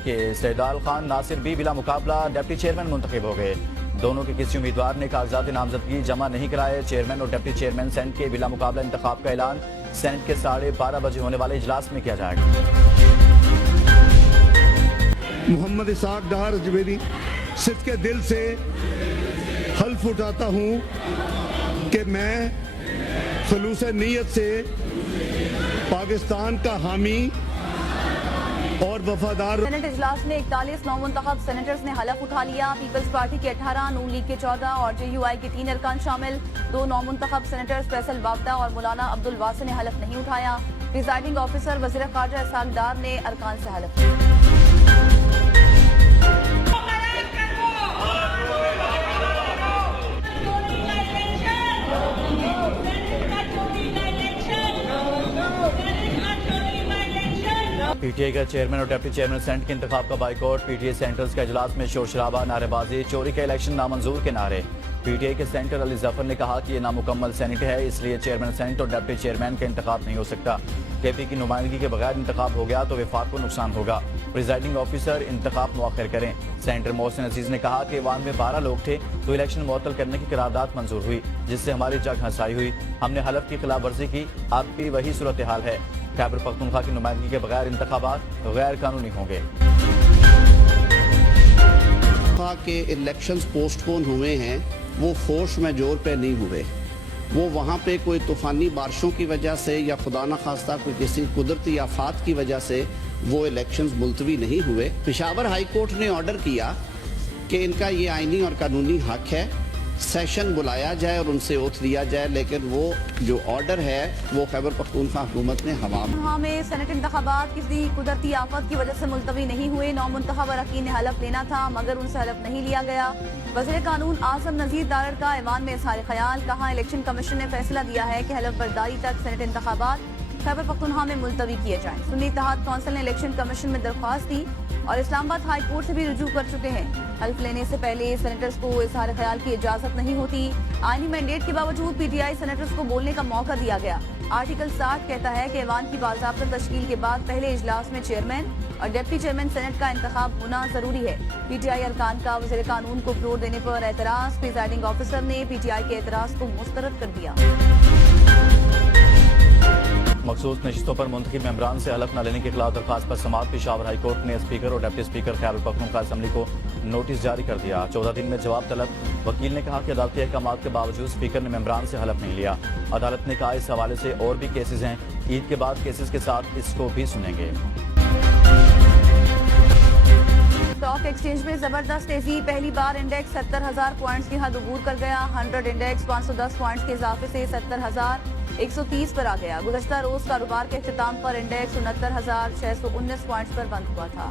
के सैदाल खान नासिर भी बिला मुकाबला डिप्टी चेयरमैन मुंतखब हो गए। दोनों के किसी उम्मीदवार ने कागजात नामजदगी जमा नहीं कराए। चेयरमैन और डिप्टी चेयरमैन सेनेट के बिला मुकाबला इंतखाब का ऐलान सेनेट के 12:30 बजे होने वाले इजलास में किया जाएगा। मोहम्मद इसाक डार अजमेरी सिद्ध के दिल से हल्फ उठाता हूँ कि मैं खलूस नीयत से पाकिस्तान का हामी और वफादार। सेनेट इजलास में 41 नौमुंतखब सेनेटर्स ने हलफ उठा लिया। पीपल्स पार्टी के 18, नून लीग के 14 और JUI के 3 अरकान शामिल। 2 नौमुंतखब सेनेटर्स फैसल बावदा और मौलाना अब्दुल वासी ने हलफ नहीं उठाया। प्रिजाइडिंग ऑफिसर वज़ीर ख़ारजा इसाक डार ने अरकान से हलफ लिया। PTI का चेयरमैन और डिप्टी चेयरमैन सेनेट के इंतखाब का बाइकआउट। PTI सेंटर्स का इजलास में शोर शराबा, नारेबाजी, चोरी का इलेक्शन नामंजूर के नारे। PTI के सेंटर अली जफर ने कहा कि ये नामुकम्मल सेनेट है, इसलिए चेयरमैन सेनेट और डिप्टी चेयरमैन का इंतखाब नहीं हो सकता। KP की नुमाइंदगी के बगैर इंतखाब हो गया तो वफाक को नुकसान होगा। प्रिजाइडिंग ऑफिसर इंतखाब मुअख्खर करें। सेनेटर मोहसिन अजीज ने कहा कि ईवान में 12 लोग थे तो इलेक्शन मुअत्तल करने की करारदाद मंजूर हुई, जिससे हमारी जग हंसाई हुई। हमने हलफ की खिलाफ वर्जी की। अब भी वही सूरत हाल है। खैबर पख्तूनख्वा की नुमाइंदगी के बगैर इंतखाबात गैर कानूनी होंगे। के इलेक्शंस पोस्टपोन हुए हैं, वो फोर्स मेजोर पे नहीं हुए। वो वहाँ पे कोई तूफ़ानी बारिशों की वजह से या खुदा न खास्ता कोई किसी कुदरती आफात की वजह से वो इलेक्शंस मुलतवी नहीं हुए। पेशावर हाई कोर्ट ने ऑर्डर किया कि इनका ये आइनी और कानूनी हक है, सेशन बुलाया जाए और उनसे ओथ लिया जाए, लेकिन वो जो ऑर्डर है वो खैबर पख्तूनख्वा हुकूमत ने हवा में सेनेट इंतखाबात किसी कुदरती आफत की वजह से मुलतवी नहीं हुए। नौमुंतखब अरकान ने हलफ लेना था मगर उनसे हलफ नहीं लिया गया। वज़ीर कानून आज़म नज़ीर दारर का ऐवान में इज़हार ख्याल। कहा इलेक्शन कमीशन ने फैसला दिया है कि हलफ बर्दारी तक सेनेट इंतखाबात खैबर पख्तूनख्वा में मुलतवी किए जाएं। सुन्नी इत्तेहाद कौंसिल ने इलेक्शन कमीशन में दरख्वास्त दी और इस्लामाबाद हाई कोर्ट से भी रुजू कर चुके हैं। हल्फ लेने से पहले सेनेटर्स को इज़हार ख्याल की इजाजत नहीं होती। आईनी मैंडेट के बावजूद PTI सेनेटर्स को बोलने का मौका दिया गया। आर्टिकल 60 कहता है कि ऐवान की बाज़ाब्ता तश्कील के बाद पहले इजलास में चेयरमैन और डिप्टी चेयरमैन सेनेट का इंतखाब होना जरूरी है। PTI अरकान का वज़ीर कानून को फ्लोर देने पर एतराज। प्रिजाइडिंग ऑफिसर ने PTI के एतराज को मुस्तरद कर दिया। मखसूस नशिस्तों पर मुंतखब मेंबरान से हलफ न लेने के खिलाफ दरखास्त पर समाअत। पेशावर हाई कोर्ट ने स्पीकर और deputy speaker Khyber Pakhtunkhwa assembly को नोटिस जारी कर दिया। 14 दिन में जवाब तलब। वकील ने कहा कि अदालती अहकामात के बावजूद स्पीकर ने मेंबरान से हलफ नहीं लिया। अदालत ने कहा इस हवाले से और भी केसेज हैं, ईद के बाद केसेज के साथ इसको भी सुनेंगे। स्टॉक एक्सचेंज में जबरदस्त तेजी। पहली बार इंडेक्स 70,000 पॉइंट्स की हद अबूर कर गया। 100 इंडेक्स 510 पॉइंट्स के इजाफे से 70,130 पर आ गया। गुज़श्ता रोज कारोबार के इख्तिताम पर इंडेक्स 69,619 पॉइंट्स पर बंद हुआ था।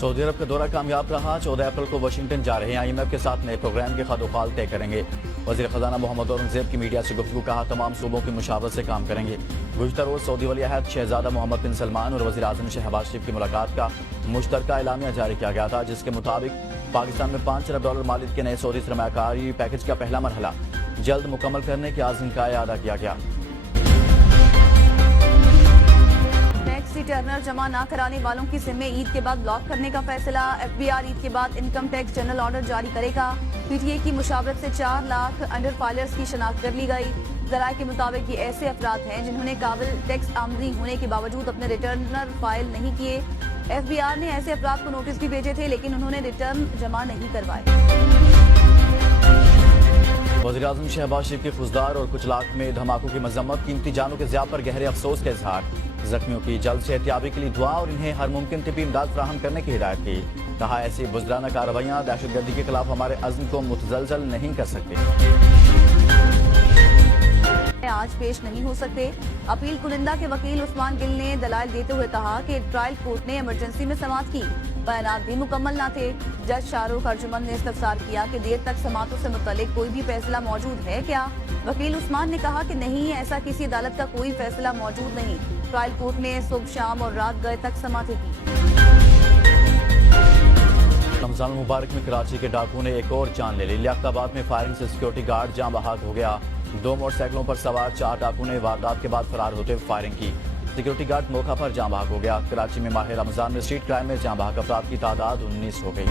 सऊदी अरब का दौरा कामयाब रहा। 14 अप्रैल को वाशिंगटन जा रहे हैं। IMF के साथ नए प्रोग्राम के खदोखाल तय करेंगे। वज़ीर ख़ज़ाना मोहम्मद औरंगज़ेब की मीडिया से गुफ्तगू। कहा तमाम सूबों की मुशावरत से काम करेंगे। गुज़श्ता रोज सऊदी वली अहद शहजादा मोहम्मद बिन सलमान और वज़ीर आज़म शहबाज शरीफ की मुलाकात का मुश्तरका एलामिया जारी किया गया था, जिसके मुताबिक पाकिस्तान में $5 अरब मालियत के नए सऊदी सरमायाकारी पैकेज का पहला मरहला जल्द मुकम्मल करने के आज़म का अदा किया गया। टैक्स रिटर्नर जमा न कराने वालों की सिमें ईद के बाद ब्लॉक करने का फैसला। FBR ईद के बाद इनकम टैक्स जनरल ऑर्डर जारी करेगा। PTA की मुशावरत से 4 लाख अंडर फाइलर्स की शनाख्त कर ली गई। ज़राए के मुताबिक ये ऐसे अफराद हैं जिन्होंने काबिल टैक्स आमदनी होने के बावजूद अपने रिटर्नर फाइल नहीं किए। FBR ने ऐसे अफराद को नोटिस भी भेजे थे, लेकिन उन्होंने रिटर्न जमा नहीं करवाए। वज़ीर आज़म शहबाज शरीफ के फुजदार और कुचलाक में धमाकों की मजम्मत। कीमती जानों के ज़िया पर गहरे अफसोस का इजहार। जख्मियों की जल्द सेहतियाबी के लिए दुआ और इन्हें हर मुमकिन तिब्बी इमदाद फराहम करने की हिदायत की। कहा ऐसी बुज़दिलाना कार्रवाइयाँ दहशतगर्दी के खिलाफ हमारे अज़्म को मुतज़लज़ल नहीं कर सकते। आज पेश नहीं हो सकते। अपील कुनिंदा के वकील उस्मान गिल ने दलाइल देते हुए कहा कि ट्रायल कोर्ट ने इमरजेंसी में समाअत की, बयानात भी मुकम्मल न थे। जज शाहरुख अर्जुमन ने इस्तफसार किया कि देर तक समाअतों से मुतल्लिक कोई भी फैसला मौजूद है क्या। वकील उस्मान ने कहा कि नहीं, ऐसा किसी अदालत का कोई फैसला मौजूद नहीं। ट्रायल कोर्ट ने सुबह शाम और रात गए तक समाअतें की। रमजान मुबारक में कराची के डाकुओं ने एक और जान ले ली। लियाकताबाद में फायरिंग से सिक्योरिटी गार्ड जाँ बहक हो गया। 2 मोटरसाइकिलों पर सवार 4 डाकू ने वारदात के बाद फरार होते हुए फायरिंग की। सिक्योरिटी गार्ड मौका पर जाँ भाग हो गया। कराची में माह रमजान में स्ट्रीट क्राइम में जाँ भाग अफराद की तादाद 19 हो गई।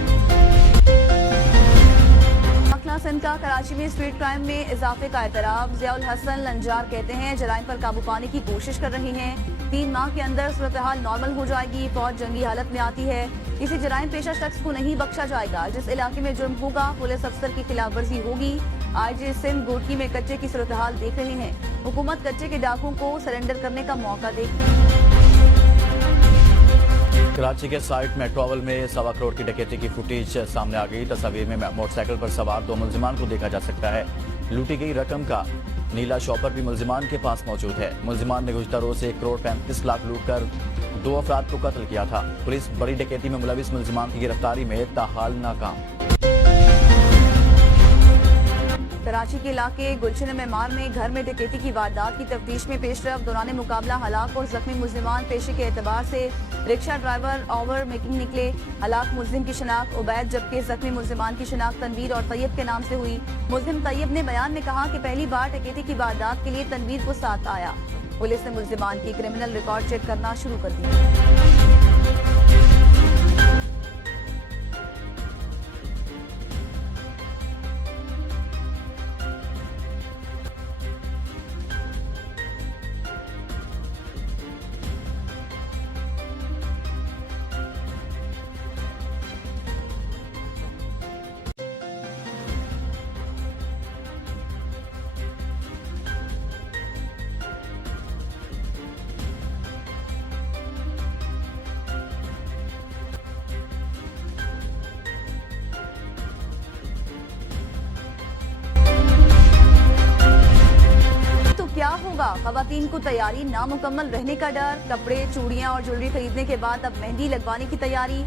सिंध का कराची में स्ट्रीट क्राइम में इजाफे का एतराब। ज़ियाउल हसन लंजार कहते हैं जराइम पर काबू पाने की कोशिश कर रही हैं। 3 माह के अंदर सूरत हाल नॉर्मल हो जाएगी। फौज जंगी हालत में आती है। किसी जराइम पेशा शख्स को नहीं बख्शा जाएगा। जिस इलाके में जुर्म होगा पुलिस अफसर की खिलाफ वर्जी होगी। IG सिंध गोरकी में कच्चे की सूरत हाल देख रहे हैं। हुकूमत कच्चे के डाकुओं को सरेंडर करने का मौका देगी। कराची के साइट मेट्रोवल में 1.25 करोड़ की डकैती की फुटेज सामने आ गई। तस्वीर में मोटरसाइकिल पर सवार 2 मुल्जिमान को देखा जा सकता है। लूटी गई रकम का नीला शॉपर भी मुल्जिमान के पास मौजूद है। मुल्जिमान ने गुज़श्ता रोज 1 करोड़ 35 लाख लूट कर 2 अफराद को कत्ल किया था। पुलिस बड़ी डकैती में मुलविस मुल्जिमान की गिरफ्तारी में ताहाल नाकाम। कराची के इलाके गुलशन मेमार में घर में डकैती की वारदात की तफ्तीश में पेशरफ। दौरान मुकाबला हलाक और जख्मी मुल्जिमान पेशे के एतबार से रिक्शा ड्राइवर ओवर मेकिंग निकले। हलाक मुल्जिम की शिनाख्त उबैद जबकि जख्मी मुल्जिमान की शिनाख्त तनवीर और तैयब के नाम से हुई। मुल्जिम तैयब ने बयान में कहा कि पहली बार डकैती की वारदात के लिए तनवीर को साथ आया। पुलिस ने मुल्जिमान की क्रिमिनल रिकॉर्ड चेक करना शुरू कर दिया। क्या होगा? खवातीन को तैयारी, नामुकम्मल रहने का डर। कपड़े, चूड़ियां और ज्वेलरी खरीदने के बाद अब मेहंदी लगवाने की तैयारी।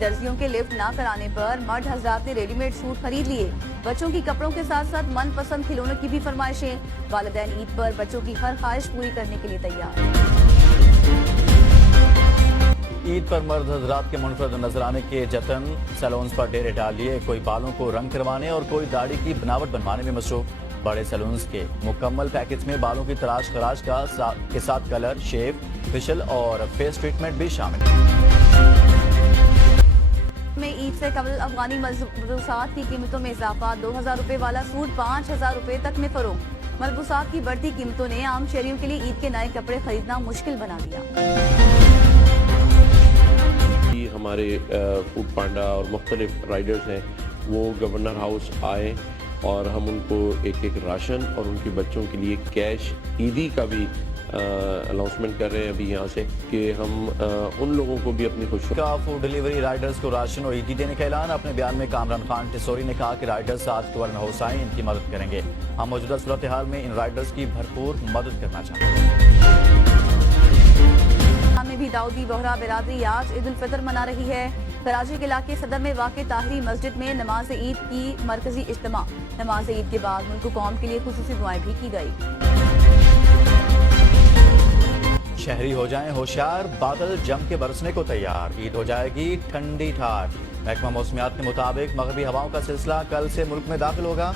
दर्जियों के लिफ्ट ना कराने पर मर्द हजरात ने रेडीमेड सूट खरीद लिए। बच्चों की कपड़ों के साथ साथ मनपसंद खिलौनों की भी फरमाइशें। वालिदैन ईद पर बच्चों की हर ख्वाहिश पूरी करने के लिए तैयार। ईद पर मर्द हजरात के मुनफरद नजर आने के जतन। सैलून्स पर डेरे डाल लिए। कोई बालों को रंग करवाने और कोई दाढ़ी की बनावट बनवाने में मसरूफ। बड़े सैलून्स के मुकम्मल पैकेज में बालों की तराश खराश के साथ कलर, शेव, फेशियल और फेस ट्रीटमेंट भी शामिल है। में ईद से कबल अफगानी मलबूसात की कीमतों में इजाफा। 2000 रुपए वाला सूट 5000 रुपए तक में फरोख्त। मलबूसात की बढ़ती कीमतों ने आम शहरियों के लिए ईद के नए कपड़े खरीदना मुश्किल बना दिया। हमारे फूड पांडा और मुख्तलिफ राइडर्स हैं वो गवर्नर हाउस आए और हम उनको एक राशन और उनके बच्चों के लिए कैश ईदी का भी अनाउंसमेंट कर रहे हैं अभी यहाँ से कि हम उन लोगों को भी अपनी खुशी का फूड डिलीवरी राइडर्स को राशन और ईदी देने का ऐलान। अपने बयान में कामरान खान टिसोरी ने कहा कि राइडर्स आज गवर्नर हाउस आए, इनकी मदद करेंगे। हम मौजूदा सूरत हाल में इन राइडर्स की भरपूर मदद करना चाहते हैं। में भी दाऊदी बोहरा बिरादरी आज ईद उल फितर मना रही है। कराची के इलाके सदर में वाक़े ताहिरी मस्जिद में नमाज ईद की मरकजी इज्तिमा। नमाज ईद के बाद मुल्क कौम के लिए खुसूसी दुआएं भी की गई। शहरी हो जाएं होशियार, बादल जम के बरसने को तैयार। ईद हो जाएगी ठंडी ठार। महकमा मौसमियात के मुताबिक मगरबी हवाओं का सिलसिला कल से मुल्क में दाखिल होगा।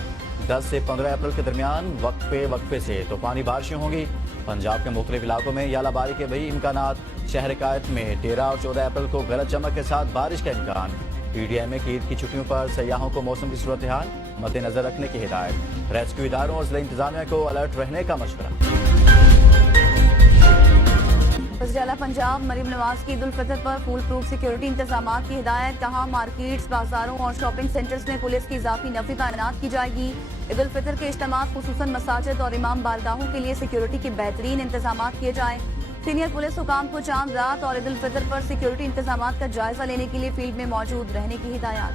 10 से 15 अप्रैल के दरमियान वक्फे से तूफानी बारिशें होंगी। पंजाब के मुख्तलिफ इलाकों में यालाबारी के भी इम्कानात। शहर कायद में 13 और 14 अप्रैल को गरज चमक के साथ बारिश का इम्कान। PDI में ईद की छुट्टियों पर सयाहों को मौसम की सूरत हाल मद्देनजर रखने की हिदायत। रेस्क्यू इदारों और जिला इंतजामिया को अलर्ट रहने का मशवरा। वज़ीर-ए-आला पंजाब मरीम नवाज की ईद उल फितर पर फुल प्रूफ सिक्योरिटी इंतजाम की हिदायत। कहा मार्केट्स, बाजारों और शॉपिंग सेंटर्स में पुलिस की इजाफी नफरी तैनात की जाएगी। ईद उल फितर के इज्तिमात खुसूसन मसाजिद और इमाम बारगाहों के लिए सिक्योरिटी के बेहतरीन इंतजाम किए जाएं। सीनियर पुलिस हुकाम को चांद रात और ईद उल फितर पर सिक्योरिटी इंतजाम का जायजा लेने के लिए फील्ड में मौजूद रहने की हिदायत।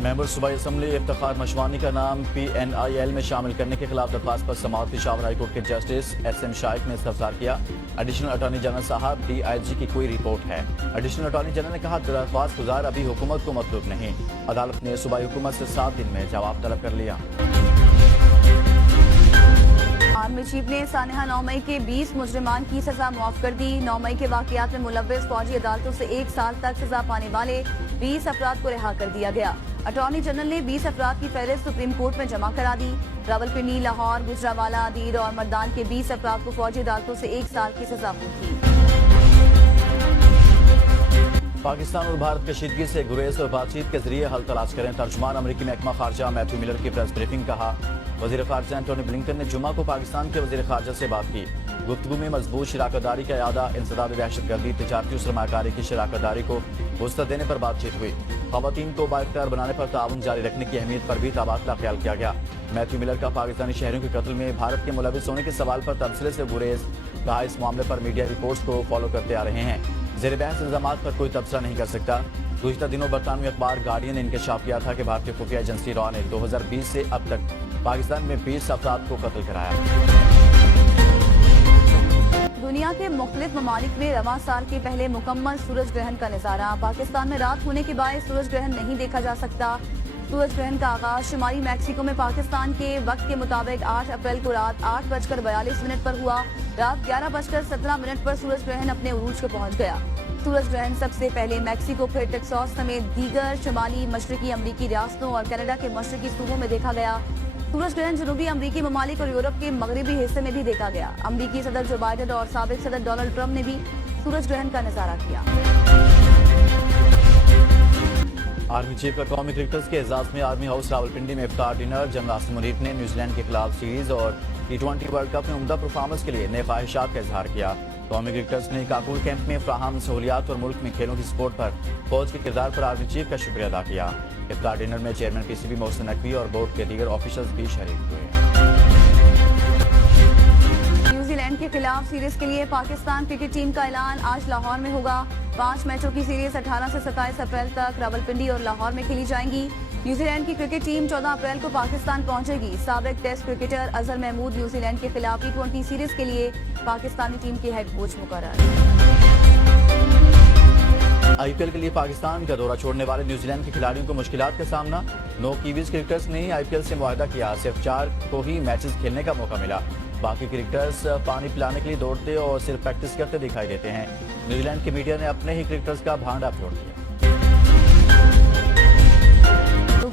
मेंबर सूबाई असम्बली इफ्तिखार मशवानी का नाम PNIL में शामिल करने के खिलाफ दरख्वास्त पर समाअत पेशावर हाई कोर्ट के जस्टिस SM शाइक ने इस्तफसार किया। एडिशनल अटॉर्नी जनरल साहब DIG की कोई रिपोर्ट है। एडिशनल अटॉर्नी जनरल ने कहा दरख्वास्त गुजार अभी हुकूमत को मतलूब नहीं। अदालत ने सूबाई हुकूमत से 7 दिन में जवाब तलब कर लिया। आर्मी चीफ ने सानिहा 9 मई के 20 मुजरिमान की सजा मुआफ कर दी। 9 मई के वाकयात में मुलव्विस फौजी अदालतों से 1 साल तक सजा पाने वाले 20 अफराद को रिहा कर दिया गया। अटॉर्नी जनरल ने 20 अफराद की फहरिस्त सुप्रीम कोर्ट में जमा करा दी। रावलपिंडी, लाहौर, गुजरावाला, दीर और मर्दान के 20 अफराद को फौजी अदालतों से 1 साल की सजा हुई थी। पाकिस्तान और भारत कशीदगी से गुरेज और बातचीत के जरिए हल तलाश करें। तर्जुमान अमरीकी महकमा खारजा मैथ्यू मिलर की प्रेस ब्रीफिंग। कहा, वजीर खारजा एंटोनी ब्लिंकन ने जुमा को पाकिस्तान के वजीर खारजा से बात की। गुफ्तगू में मजबूत शराकतदारी का इरादा, इंसदाद दहशतगर्दी, तजारती और सरमाकारी की शराकतदारी को वुसअत देने पर बातचीत हुई। खवातीन को बाइख्तियार बनाने पर ताउन जारी रखने की अहमियत पर भी तबादला ख्याल किया गया। मैथ्यू मिलर का पाकिस्तानी शहरियों के कत्ल में भारत के मुलविस होने के सवाल पर तबसरे से गुरेज। कहा, इस मामले पर मीडिया रिपोर्ट्स को फॉलो करते आ रहे हैं। ज़ेर बहस इल्जामात पर कोई तबसरा नहीं कर सकता। गुज़िश्ता दिनों बरतानवी अखबार गार्डियन ने इंकशाफ किया था कि भारतीय खुफिया एजेंसी रॉ ने 2020 से अब तक पाकिस्तान में 20 अफराद को कत्ल कराया। दुनिया के मुख्तलिफ ममालिक में रवां साल के पहले मुकम्मल सूरज ग्रहण का नजारा। पाकिस्तान में रात होने के बाद सूरज ग्रहण नहीं देखा जा सकता। सूरज ग्रहण का आगाज शुमाली मैक्सिको में पाकिस्तान के वक्त के मुताबिक 8 अप्रैल को रात 8:42 पर हुआ। रात 11:17 पर सूरज ग्रहण अपने उरूज को पहुंच गया। सूरज ग्रहण सबसे पहले मैक्सिको, फिर टेक्सास समेत दीगर शुमाली मशरकी अमरीकी रियासतों और कनाडा के मशरकी सूबों में देखा गया। सूरज ग्रहण जनूबी अमरीकी ममालिक और यूरोप के मगरबी हिस्से में भी देखा गया। अमरीकी सदर जो बाइडेन और साबिक सदर डोनाल्ड ट्रंप ने भी सूरज ग्रहण का नजारा किया। आर्मी चीफ का कौमी क्रिकेटर्स के एजाज में आर्मी हाउस रावलपिंडी में इफ्तार डिनर। जनरल आसिम मुनीर ने न्यूजीलैंड के खिलाफ सीरीज और T20 वर्ल्ड कप में उम्दा परफॉर्मेंस के लिए नए ख्वाहिशात का इजहार किया। कौमी क्रिकेटर्स ने काकुल कैंप में फ्राहम सहूलियात और मुल्क में खेलों की सपोर्ट पर फौज के किरदार पर आर्मी चीफ का शुक्रिया अदा किया। इफ्तार डिनर में चेयरमैन PCB मोहसिन नकवी और बोर्ड के दीगर ऑफिसर्स भी शरीक हुए। न्यूजीलैंड के खिलाफ सीरीज के लिए पाकिस्तान क्रिकेट टीम का ऐलान आज लाहौर में होगा। 5 मैचों की सीरीज 18 से 27 अप्रैल तक रावलपिंडी और लाहौर में खेली जाएंगी। न्यूजीलैंड की क्रिकेट टीम 14 अप्रैल को पाकिस्तान पहुंचेगी। साबिक test cricketer Azhar Mahmood New Zealand के खिलाफ T20 सीरीज के लिए पाकिस्तानी टीम के हेड कोच मुकर्रर। IPL के लिए पाकिस्तान का दौरा छोड़ने वाले न्यूजीलैंड के खिलाड़ियों को मुश्किलात का सामना। 9 कीवीज क्रिकेटर्स ने IPL से मुआहदा किया। सिर्फ 4 को ही मैचेस खेलने का मौका मिला। बाकी क्रिकेटर्स पानी पिलाने के लिए दौड़ते और सिर्फ प्रैक्टिस करते दिखाई देते हैं। न्यूजीलैंड के मीडिया ने अपने ही क्रिकेटर्स का भांडा फोड़ दिया।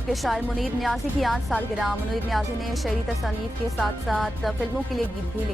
के शायर मुनीर न्याजी की आज सालगिरह। मुनीर न्याजी ने शहरी तसनीफ के साथ साथ फिल्मों के लिए गीत भी लिखे।